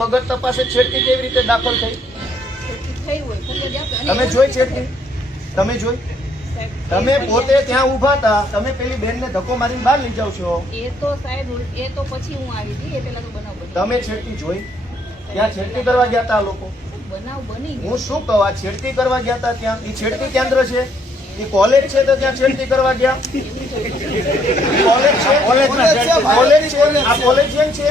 વગર તપાસે છેડતી કેવી રીતે દાખલ થઈ? તમે જોઈ છે છેડતી? તમે જોઈ? તમે પોતે ત્યાં ઊભા હતા તમે પેલી બેનને ધક્કો મારીને બહાર લઈ જાવ છો. એ તો સાહેબ એ તો પછી હું આવી હતી એ પેલા તો બનાવ તમે છેડતી જોઈ? ત્યાં છેડતી કરવા ગયા હતા આ લોકો? બનાવ બની હું શું કહું આ છેડતી કરવા ગયા હતા ત્યાં? એ છેડતી કેન્દ્ર છે? એ કોલેજ છે તો ત્યાં છેડતી કરવા ગયા? કોલેજ છે? કોલેજ છે? આ કોલેજ જેમ છે?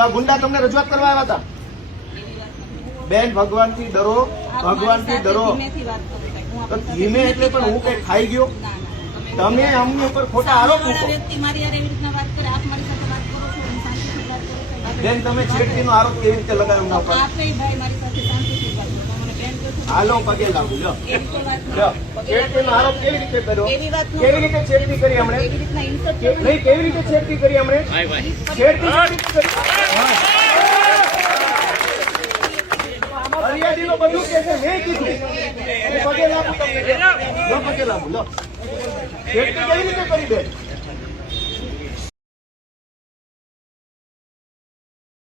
તો આ ગુંડા તમને રજૂઆત કરવા આવ્યા હતા? બેન ભગવાનથી ડરો ભગવાનથી ડરો. ધીમેથી વાત કરો સાહેબ. હું તો ધીમે એટલે પણ હું કઈ ખાઈ ગયો? ના, ના, તમે- અમની ઉપર ખોટા આરોપ મૂકો. વ્યક્તિ મારી હારે એવી રીતના વાત કરે આપ મારી સાથે વાત કરો છો હું શાંતિથી વાત કરું છું. બેન તમે છેડતીનો આરોપ કેવી રીતે લગાવ્યો ના તો પર આપે ભાઈ મારી સાથે શાંતિથી વાત કરો. મને બેન કહો છો. હાલો પગે લાગુ લ્યો. એવી તો વાત ન. આરોપ કેવી રીતે કર્યો? એવી વાત ન કેવી રીતે છેડતી કરી હમણે નહીં કેવી રીતે છેડતી કરી હમણે છેડતી કરી? ફરિયાદીનો બધું કે છે મેં કીધું. પગે લાગુ તમને પગે લાગુ લ્યો છેડતી કેવી રીતે કરી બેન